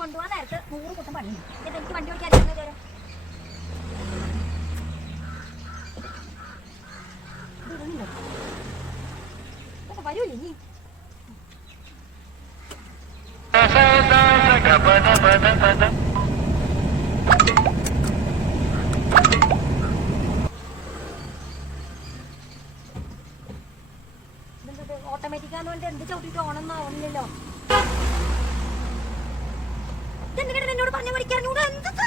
കൊണ്ടുപോകാൻ നേരത്ത് നൂറ് കൂട്ടം പണിയുണ്ട്. എന്നിട്ട് എനിക്ക് വണ്ടി ഓടിക്കാൻ ഇതുവരെ. ഇതൊന്നുമില്ല. നീ വരൂലേ ഇനി. ഓട്ടോമാറ്റിക് ആണെന്നുകൊണ്ട് എന്ത് ചവിട്ടിട്ട് ഓണമെന്ന് ആവണില്ലല്ലോ. ഇതെന്തിനാണ് എന്നോട് പറഞ്ഞ പഠിക്കാറിഞ്ഞൂടെ എന്തത്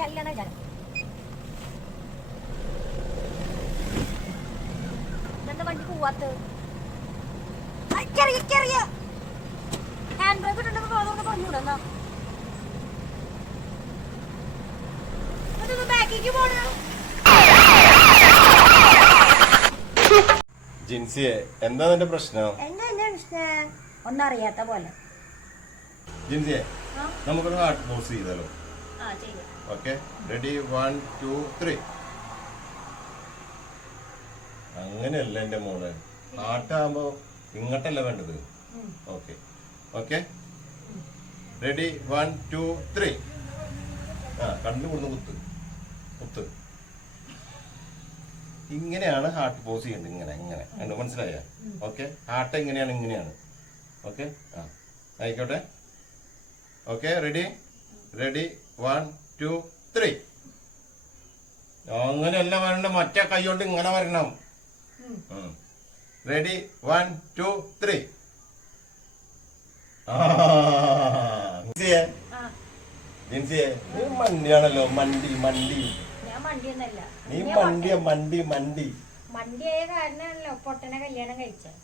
കല്യാണ വിചാരം ഇതെന്താ വണ്ടി പോവാത്ത ഹാൻഡ് ബ്രേക്ക് ഇട്ടുണ്ടെന്ന് അതൊന്ന് ബാക്കിലേക്ക് പോണോ. ജിൻസിയെ എന്താ നിന്റെ പ്രശ്നം? എന്താ അറിയാത്ത പോലെ. ജിൻസിയെ നമുക്കൊന്ന് നമുക്കൊരു ഹാർട്ട് പോസ് ചെയ്താലോ? Okay ready one two three അങ്ങനെയല്ല എന്റെ മോളെ. ഹാർട്ടാകുമ്പോ ഇങ്ങോട്ടല്ല വേണ്ടത്. Okay okay ready one two three ആ കണ്ണു കൊടുന്ന് കുത്ത്. കുത്ത്. ഇങ്ങനെയാണ് ഹാർട്ട് പോസ് ചെയ്യേണ്ടത്. ഇങ്ങനെ ഇങ്ങനെ. കണ്ടു? മനസ്സിലായ? ഓക്കെ? ഹാർട്ട് എങ്ങനെയാണ്? ഇങ്ങനെയാണ്. ഓക്കെ? ആ. ആയിക്കോട്ടെ. Okay ready ready one two three അങ്ങനെയല്ല വരണ്ട. മറ്റേ കൈ കൊണ്ട് ഇങ്ങനെ വരണം. റെഡി വൺ ടു ത്രീ ജിൻസിയെ? ജിൻസിയെ? മണ്ടിയാണല്ലോ മണ്ടി മണ്ടി. മണ്ടിയൊന്നല്ല നീ മണ്ടിയ മണ്ടി മണ്ടി. മണ്ടിയായ കാരണമാണല്ലോ പൊട്ടനെ കല്യാണം കഴിച്ചത്